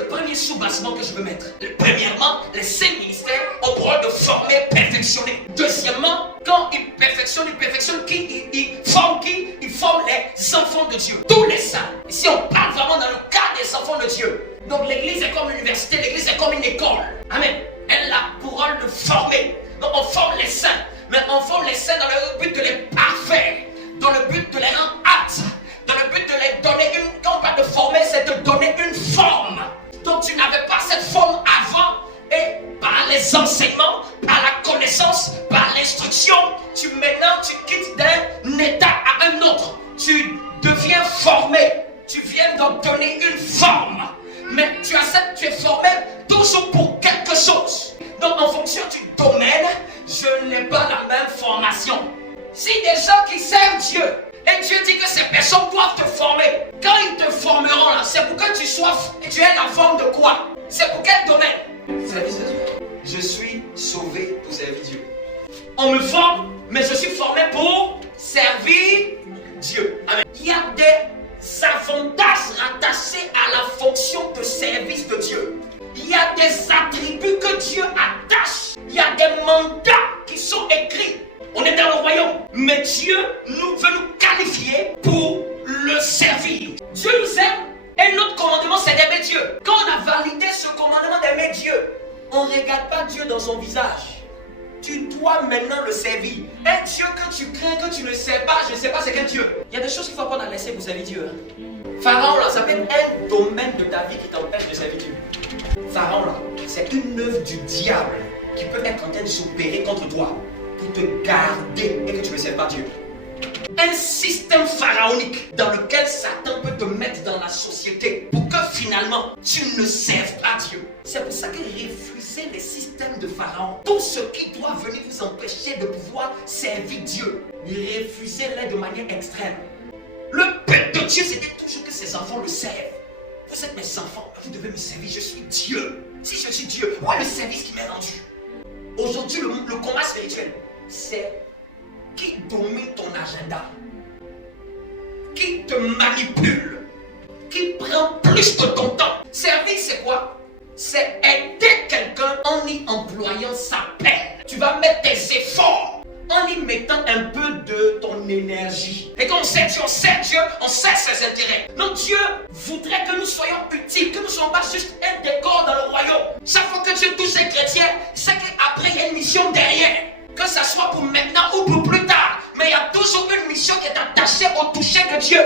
le premier sous-bassement que je veux mettre. Premièrement, les 5 ministères ont pour rôle de former, perfectionner. Deuxièmement, quand ils perfectionnent qui? Ils forment qui? Ils forment les enfants de Dieu. Tous les saints. Ici, on parle vraiment dans le cadre des enfants de Dieu. Donc l'église est comme une université, l'église est comme une école. Amen. Elle a pour rôle de former. Donc on forme les saints. Mais on forme les saints dans le but de les parfaire. Dans le but de les rendre aptes. Dans le but de les donner une... Quand on parle de former, c'est de donner une forme. Donc tu n'avais pas cette forme avant. Et par les enseignements, par la connaissance, par l'instruction, maintenant tu quittes d'un état à un autre. Tu deviens formé. Tu viens d'en donner une forme. Mais tu acceptes, tu es formé toujours pour quelque chose. Donc en fonction du domaine, je n'ai pas la même formation. Si des gens qui servent Dieu, et Dieu dit que ces personnes doivent te former, quand ils te formeront là, c'est pour que tu aies la forme de quoi? C'est pour quel domaine? Service de Dieu. Je suis sauvé pour servir Dieu. On me forme, mais je suis formé pour servir Dieu. Amen. Il y a des avantages rattachés à la fonction de service de Dieu. Il y a des attributs que Dieu attache. Il y a des mandats qui sont écrits. On est dans le royaume, mais Dieu veut nous qualifier pour le servir. Dieu nous aime et notre commandement c'est d'aimer Dieu. Quand on a validé ce commandement d'aimer Dieu, on ne regarde pas Dieu dans son visage. Tu dois maintenant le servir. Un Dieu que tu crains, que tu ne sais pas, je ne sais pas c'est quel Dieu. Il y a des choses qu'il faut apprendre à laisser pour servir Dieu. Pharaon là, ça peut être un domaine de ta vie qui t'empêche de servir Dieu. Pharaon là, c'est une œuvre du diable qui peut être en train de s'opérer contre toi pour te garder et que tu ne serves pas Dieu. Un système pharaonique dans lequel Satan peut te mettre dans la société pour que finalement tu ne serves pas Dieu. C'est pour ça que refusez les systèmes de Pharaon. Tout ce qui doit venir vous empêcher de pouvoir servir Dieu, refusez-les de manière extrême. Le but de Dieu, c'était toujours que ses enfants le servent. Vous êtes mes enfants, vous devez me servir, je suis Dieu. Si je suis Dieu, où est le service qui m'est rendu? Aujourd'hui, le combat spirituel, c'est qui domine ton agenda, qui te manipule, qui prend plus de ton temps. Servir, c'est quoi? C'est aider quelqu'un en y employant sa peine. Tu vas mettre tes efforts en y mettant un peu de ton énergie. Et quand on sait Dieu, on sait ses intérêts. Donc Dieu voudrait que nous soyons utiles, que nous ne soyons pas juste un décor dans le royaume. Chaque fois que Dieu touche un chrétien, c'est qu'après il y a une mission derrière. Que ça soit pour maintenant ou pour plus tard. Mais il y a toujours une mission qui est attachée au toucher de Dieu.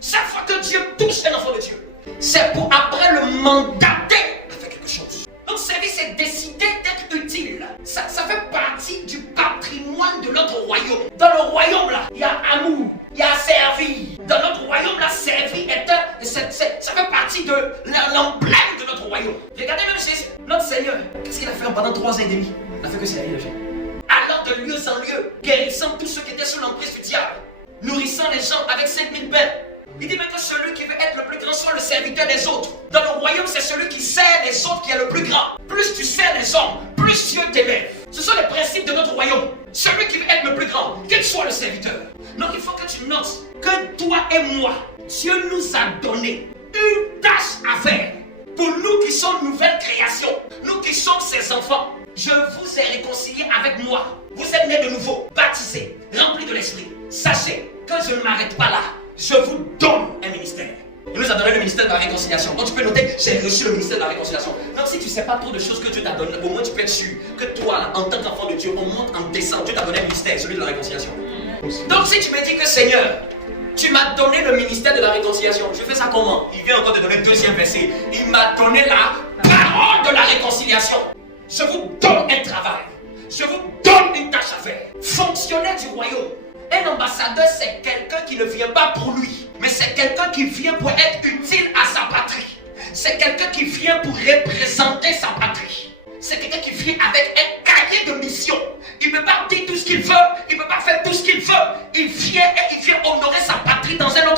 Chaque fois que Dieu touche un enfant de Dieu, c'est pour après le mandater à faire quelque chose. Donc service, c'est décider d'être utile. Ça fait partie du patrimoine de notre royaume. Dans le royaume là, il y a amour, il y a servir. Dans notre royaume là, servir ça fait partie de l'emblème de notre royaume. Regardez même Jésus, notre Seigneur, qu'est-ce qu'il a fait pendant 3 ans et demi? Il n'a fait que servir les gens. Allant de lieu en lieu, guérissant tous ceux qui étaient sous l'emprise du diable, nourrissant les gens avec 5000 pains. Il dit même que celui qui veut être le plus grand soit le serviteur des autres. Dans le royaume, c'est celui qui sert les autres qui est le plus grand. Plus tu sers les hommes, plus Dieu t'élève. Ce sont les principes de notre royaume. Celui qui veut être le plus grand, qu'il soit le serviteur. Donc il faut que tu notes que toi et moi, Dieu nous a donné une tâche à faire. Pour nous qui sommes nouvelle création, nous qui sommes ses enfants. Je vous ai réconcilié avec moi. Vous êtes nés de nouveau, baptisés, remplis de l'esprit. Sachez que je ne m'arrête pas là. Je vous donne un ministère. Il nous a donné le ministère de la réconciliation. Donc tu peux noter, j'ai reçu le ministère de la réconciliation. Donc si tu ne sais pas trop de choses que Dieu t'a donné, au moins tu peux être sûr que toi, là, en tant qu'enfant de Dieu, on monte en descend. Dieu t'a donné un ministère, celui de la réconciliation. Donc si tu me dis que Seigneur, tu m'as donné le ministère de la réconciliation, je fais ça comment? Il vient encore te donner le 2e verset. Il m'a donné la parole de la réconciliation. Je vous donne un travail. Je vous donne une tâche à faire. Fonctionnaire du royaume. Un ambassadeur, c'est quelqu'un qui ne vient pas pour lui, mais c'est quelqu'un qui vient pour être utile à sa patrie. C'est quelqu'un qui vient pour représenter sa patrie. C'est quelqu'un qui vient avec un cahier de mission. Il ne peut pas dire tout ce qu'il veut, il ne peut pas faire tout ce qu'il veut. Il vient et il vient honorer sa patrie dans un